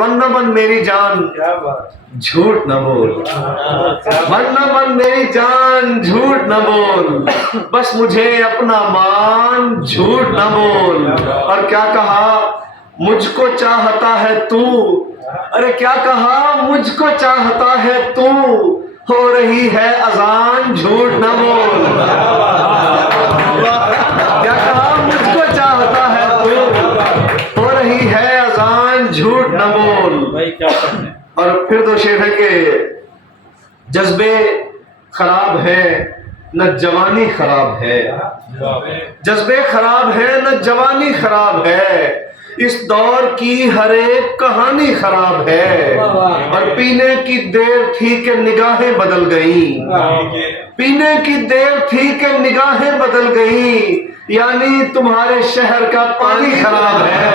بن نہ بن میری جان جھوٹ نہ بول، بن نہ بن میری جان جھوٹ نہ بول، بس مجھے اپنا مان جھوٹ نہ بول۔ اور کیا کہا مجھ کو چاہتا ہے تو، ارے کیا کہا مجھ کو چاہتا ہے تو، ہو رہی ہے اذان جھوٹ نہ بول۔ کیا کہا مجھ کو چاہتا ہے تو، ہو رہی ہے اذان جھوٹ نہ بول۔ اور پھر تو شعر ہے کہ جذبے خراب ہے نہ جوانی خراب ہے، جذبے خراب ہے نہ جوانی خراب ہے، اس دور کی ہر ایک کہانی خراب ہے۔ اور پینے کی دیر تھی کہ نگاہیں بدل گئیں، پینے کی دیر تھی کہ نگاہیں بدل گئیں، یعنی تمہارے شہر کا پانی خراب ہے۔